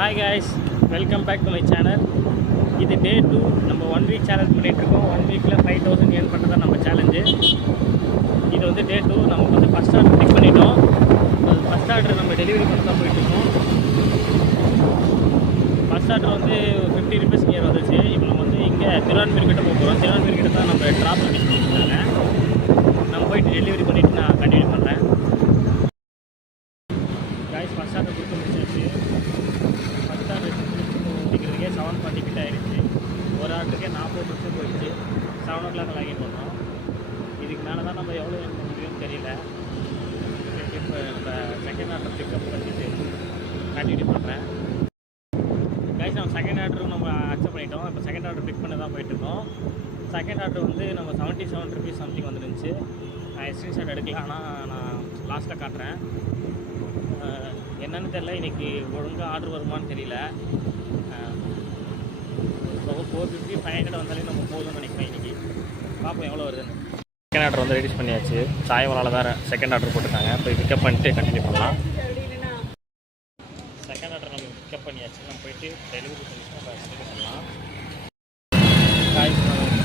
Hi guys, welcome back to my channel. இது டே 2 நம்ம 1 week challenge பண்ணிட்டு இருக்கோம். 1 வீக்ல 5000 earn பண்றதா நம்ம சேலஞ்ச். இது வந்து டே 2 நம்ம வந்து ஃபர்ஸ்ட் ஆர்டர் பிக் பண்ணிட்டோம். அது ஃபர்ஸ்ட் ஆர்டர் நம்ம டெலிவரி பண்ண தான் போயிட்டு இருக்கோம். ஃபர்ஸ்ட் ஆர்டர் வந்து 50 ரூபீஸ் நியர் வந்துச்சு. இப்போ நம்ம வந்து இங்க திருவான்மியூர் கிட்ட போறோம். திருவான்மியூர் கிட்ட தான் நம்ம டிராப் பண்ணிருக்காங்க. நம்ம போயிட்டு டெலிவரி பண்ணிட்டு நான் கண்டினியூ பண்றேன். गाइस फर्स्ट आर्डर கொடுத்து முடிச்சாச்சு. ஃபர்ஸ்ட் ஆர்டர் முடிக்கிறதுக்கே 7:40 கிட்ட ஆயிடுச்சு. ஒரு ஆர்டருக்கே 40 நிமிஷம் போயிடுச்சு. 7 o'clock லாகின் பண்ணோம். இதுக்கு மேலே தான் நம்ம எவ்வளோ ஏர்ன் பண்ண முடியும்னு தெரியல. இப்போ நம்ம செகண்ட் ஆர்டர் பிக்கப் பண்ணிட்டு கண்டினியூ பண்ணுறேன். गाइस நம்ம செகண்ட் ஆர்டரும் நம்ம அக்செப்ட் பண்ணிட்டோம். இப்போ செகண்ட் ஆர்டர் பிக் பண்ண தான் போயிட்டுருக்கோம். செகண்ட் ஆர்டர் வந்து நம்ம 77 ரூபீஸ் சம்திங் வந்துருந்துச்சு. நான் ஸ்க்ரீன்ஷாட் எடுக்கலாம், ஆனால் நான் லாஸ்ட்டில் காட்டுறேன். என்னன்னு தெரியல, இன்றைக்கி ஒழுங்காக ஆர்டர் வருமானு தெரியல. 450 500 வந்தாலே நம்ம போதும்னு நினைக்கிறேன். இன்றைக்கி பார்ப்போம் எவ்வளோ வருதுன்னு. செகண்ட் ஆர்டர் வந்து ரெடியூஸ் பண்ணியாச்சு. சாயவலால் தான் செகண்ட் ஆர்டர் போட்டுருக்காங்க. போய் பிக்கப் பண்ணிட்டு கண்டினியூ பண்ணலாம். செகண்ட் ஆர்டர் நம்ம பிக்கப் பண்ணியாச்சு. நம்ம போயிட்டு டெலிவரி பண்ணிட்டு நம்ம கண்டினியூ பண்ணலாம்.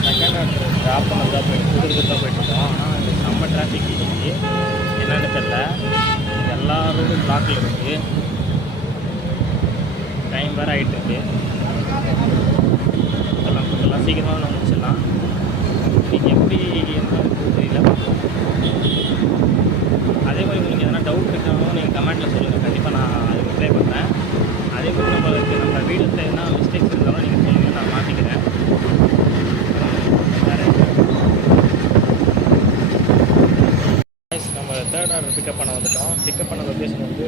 செகண்ட் ஆர்டர் ட்ராப் பண்ண தான் போயிட்டு தான் போயிட்டுருக்கோம். ஆனால் இந்த செம்ம டிராஃபிக் இன்றைக்கி என்னென்னு தெரில. எல்லா ரோடும் பிளாக்கில் இருக்குது. டைம் வேறு ஆகிட்டு இருக்கு. இதெல்லாம் சீக்கிரமாக நம்ம முடிச்சிடலாம். நீங்கள் எப்படி என்ன தெரியல. அதே மாதிரி உங்களுக்கு எதனா டவுட் இருக்காலும் நீங்கள் கமெண்ட்டில் சொல்லுங்கள். கண்டிப்பாக நான் அதுக்கு ரிப்ளை பண்ணுறேன். அதே மாதிரி நம்ம வீடியோஸில் எதனா மிஸ்டேக்ஸ் இருந்தாலும் நீங்கள் சொல்லுங்கள், நான் மாற்றிக்கிறேன். நம்ம தேர்ட் ஆர்டர் பிக்கப் பண்ண வந்துட்டோம். பிக்கப் பண்ண லொக்கேஷன் வந்து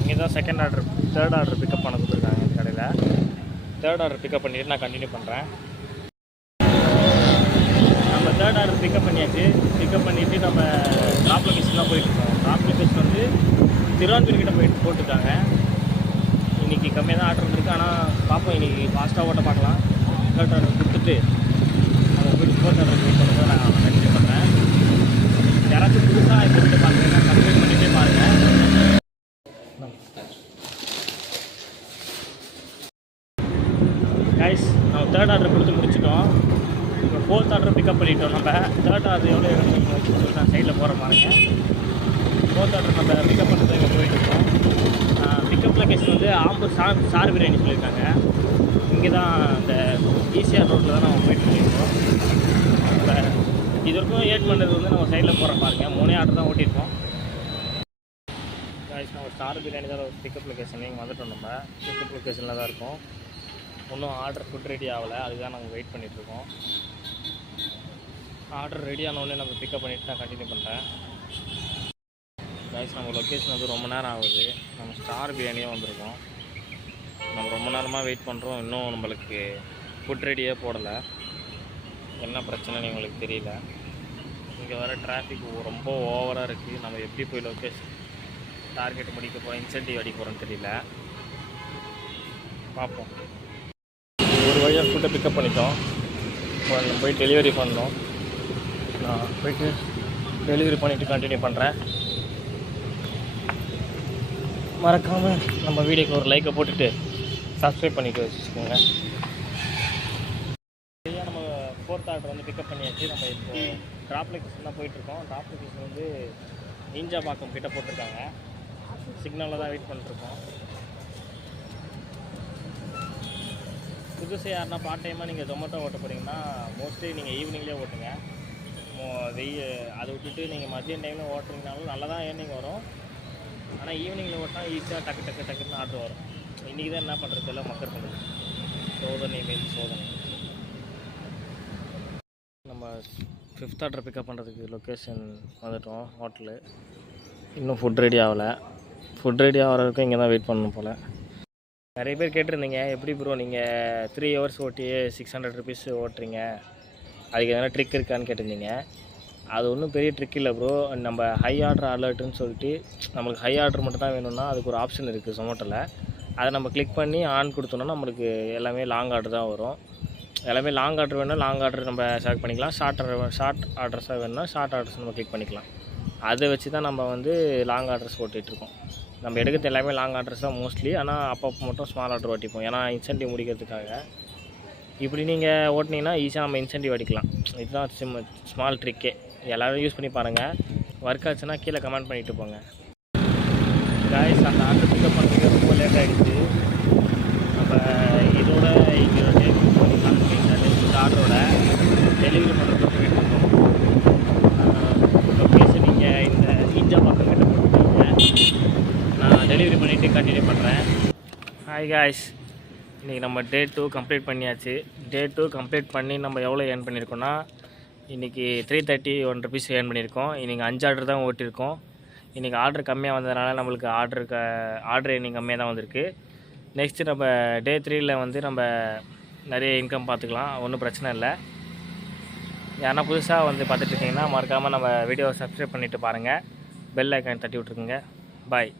இங்கே தான் second order third order pick up பண்ண கொடுத்துருக்காங்க இந்த கடையில். தேர்ட் ஆர்டர் பிக்கப் பண்ணிவிட்டு நான் கண்டினியூ பண்ணுறேன். நம்ம தேர்ட் ஆர்டர் பிக்கப் பண்ணியாச்சு. பிக்கப் பண்ணிவிட்டு நம்ம ட்ராப் லொக்கேஷன் தான் போயிட்டுருக்கோம். ட்ராப் லொக்கேஷன் வந்து திருவான்மியூர் கிட்ட போயிட்டு போட்டுருக்காங்க. இன்றைக்கி கம்மியாக தான் ஆர்டர் வந்துருக்கு. ஆனால் பார்ப்போம், இன்றைக்கி ஃபாஸ்ட்டாக ஓட்ட பார்க்கலாம். தேர்ட் ஆர்டர் கொடுத்துட்டு நம்ம போய்ட்டு ஃபோர்த் ஆர்டர் போய் பண்ணுறது நான் கண்டினியூ பண்ணுறேன். யாராச்சும் புதுசாக இந்த வீட்டை பார்க்குறீங்கன்னா சப்ஸ்கிரைப் பண்ணிகிட்டே பாருங்கள். கைஸ் நம்ம தேர்ட் ஆர்டர் கொடுத்து முடிச்சிட்டோம். இப்போ ஃபோர்த் ஆர்டர் பிக்கப் பண்ணிட்டோம். நம்ம தேர்ட் ஆர்டர் எவ்வளோ வச்சுன்னு சொல்லி நான் சைடில் போகிற பாருங்க. ஃபோர்த் ஆர்டர் நம்ம பிக்கப் பண்ணுறது இங்கே போயிட்டுருக்கோம். பிக்கப் லொக்கேஷன் வந்து ஆம்பூர் சார் பிரியாணி சொல்லியிருக்காங்க. இங்கே தான் இந்த ஈசிஆர் ரோட்டில் தான் நம்ம போயிட்டுருக்கோம். இப்போ இது வரைக்கும் ஏட் பண்ணுறது வந்து நம்ம சைடில் போகிற பாருங்க. 3 ஆர்டர் தான் ஓட்டியிருக்கோம். கைஸ் நம்ம ஸ்டார் பிரியாணி தான் பிக்கப் லொக்கேஷன். இங்கே வந்துட்டோம். நம்ம பிக்கப் லொக்கேஷனில் தான் இருக்கோம். இன்னும் ஆர்டர் ஃபுட் ரெடி ஆகலை. அதுதான் நாங்கள் வெயிட் பண்ணிகிட்ருக்கோம். ஆர்டர் ரெடி ஆனோடனே நம்ம பிக்கப் பண்ணிவிட்டு நான் கண்டினியூ பண்ணுறேன். கைஸ் நம்ம லொக்கேஷன் வந்து ரொம்ப நேரம் ஆகுது. நம்ம ஸ்டார் பிரியாணியே வந்திருக்கோம். நம்ம ரொம்ப நேரமாக வெயிட் பண்ணுறோம். இன்னும் நம்மளுக்கு ஃபுட் ரெடியே போடலை. என்ன பிரச்சனைன்னு எங்களுக்கு தெரியல. இங்கே வர டிராஃபிக் ரொம்ப ஓவராக இருக்குது. நம்ம எப்படி போய் லொக்கேஷன் டார்கெட் முடிக்க போகிறோம், இன்சென்டிவ் அடிக்க போகிறோன்னு தெரியல. பார்ப்போம். ஒரு வழியாக ஃபுட்டை பிக்கப் பண்ணிட்டோம். இப்போ நம்ம போய் டெலிவரி பண்ணோம். நான் போய்ட்டு டெலிவரி பண்ணிவிட்டு கண்டினியூ பண்ணுறேன். மறக்காமல் நம்ம வீடியோக்கு ஒரு லைக்கை போட்டுட்டு சப்ஸ்கிரைப் பண்ணிவிட்டு வச்சுக்கோங்க. சரியாக நம்ம ஃபோர்த் ஆர்டர் வந்து பிக்கப் பண்ணியாச்சு. நம்ம இப்போ ட்ராப் லொக்கேஷன் தான் போயிட்டுருக்கோம். ட்ராப் லொக்கேஷன் வந்து நீஞ்சாபாக்கம் கிட்ட போட்டிருக்காங்க. சிக்னலில் தான் வெயிட் பண்ணிட்டுருக்கோம். புதுசாக யாருன்னா பார்ட் டைமாக நீங்கள் ஜொமேட்டோ ஓட்ட போகிறீங்கன்னா மோஸ்ட்லி நீங்கள் ஈவினிங்லேயே ஓட்டுங்க. அதை விட்டுட்டு நீங்கள் மதியம் டைமில் ஓட்டுறீங்கனாலும் நல்லா தான் ஏர்னிங் வரும். ஆனால் ஈவினிங்கில் ஓட்டினா ஈஸியாக டக்குன்னு ஆர்டர் வரும். இன்றைக்கி தான் என்ன பண்ணுறது எல்லாம் மக்கள் பண்ணுறது சோதனை மேல் சோதனை. நம்ம 5th ஆர்டர் பிக்கப் பண்ணுறதுக்கு லொக்கேஷன் வந்துட்டோம். ஹோட்டலு இன்னும் ஃபுட் ரெடி ஆகலை. ஃபுட் ரெடி ஆகிற வரைக்கும் இங்கே தான் வெயிட் பண்ணணும் போல். நிறைய பேர் கேட்டிருந்தீங்க, எப்படி ப்ரோ நீங்கள் 3 hours ஓட்டியே 600 rupees ஓட்டுறீங்க, அதுக்கு எதனா ட்ரிக் இருக்கான்னு கேட்டிருந்தீங்க. அது ஒன்றும் பெரிய ட்ரிக் இல்லை ப்ரோ. நம்ம ஹை ஆர்டர் அலர்ட்டுன்னு சொல்லிட்டு நம்மளுக்கு ஹை ஆர்டர் மட்டும் தான் வேணும்னா அதுக்கு ஒரு ஆப்ஷன் இருக்குது ஜொமேட்டோவில். அதை நம்ம கிளிக் பண்ணி ஆன் கொடுத்தோன்னா நம்மளுக்கு எல்லாமே லாங் ஆர்டர் தான் வரும். எல்லாமே லாங் ஆர்டர் வேணும்னா லாங் ஆர்டர் நம்ம செலக்ட் பண்ணிக்கலாம். ஷார்ட் ஆர்டர்ஸாக வேணும்னா ஷார்ட் ஆர்டர்ஸ் நம்ம கிளிக் பண்ணிக்கலாம். அதை வச்சு தான் நம்ம வந்து லாங் ஆர்டர்ஸ் ஓட்டிகிட்ருக்கோம். நம்ம எடுக்கிறது எல்லாமே லாங் ஆர்டர்ஸ் தான் மோஸ்ட்லி. ஆனால் அப்பப்போ மட்டும் ஸ்மால் ஆர்டர் ஓட்டிப்போம், ஏன்னா இன்சென்டிவ் முடிக்கிறதுக்காக. இப்படி நீங்கள் ஓட்டினீங்கன்னா ஈஸியாக நம்ம இன்சென்டிவ் அடிக்கலாம். இதுதான் ஸ்மால் ட்ரிக்கே. எல்லோரும் யூஸ் பண்ணி பாருங்கள். ஒர்க் ஆச்சுன்னா கீழே கமெண்ட் பண்ணிவிட்டு போங்க. காய்ஸ், அந்த ஆர்டர் பிக்கப் பண்ணுறதுக்கு ரொம்ப லேட் ஆகிடுச்சு. நம்ம இதோட இங்கே நெக்ஸ்ட் ஆர்டரோட டெலிவரி பண்ணுறதுக்கு வெயிட் பண்ணுறோம். லொக்கேஷன் நீங்கள் இந்த ஈஜா பக்கம் கிட்ட போட்டுருக்கீங்க. நான் டெலிவரி பண்ணிவிட்டு கண்டினியூ பண்ணுறேன். ஹாய் காய்ஸ், இன்றைக்கி நம்ம டே 2 கம்ப்ளீட் பண்ணியாச்சு. டே 2 கம்ப்ளீட் பண்ணி நம்ம எவ்வளோ ஏர்ன் பண்ணியிருக்கோன்னா, இன்றைக்கி 331 ருபீஸ் ஏர்ன் பண்ணியிருக்கோம். இன்றைக்கி 5 ஆர்டர் தான் ஓட்டியிருக்கோம். இன்றைக்கி ஆர்டர் கம்மியாக வந்ததுனால நம்மளுக்கு ஆர்டர் இன்றைக்கி கம்மியாக தான் வந்திருக்கு. நெக்ஸ்ட்டு நம்ம டே 3ல் வந்து நம்ம நிறைய இன்கம் பார்த்துக்கலாம், ஒன்றும் பிரச்சனை இல்லை. யாருன்னா புதுசாக வந்து பார்த்துட்ருக்கீங்கன்னா மறக்காமல் நம்ம வீடியோவை சப்ஸ்கிரைப் பண்ணிவிட்டு பாருங்கள். பெல் ஐக்கான் தட்டி விட்ருக்குங்க. பாய்.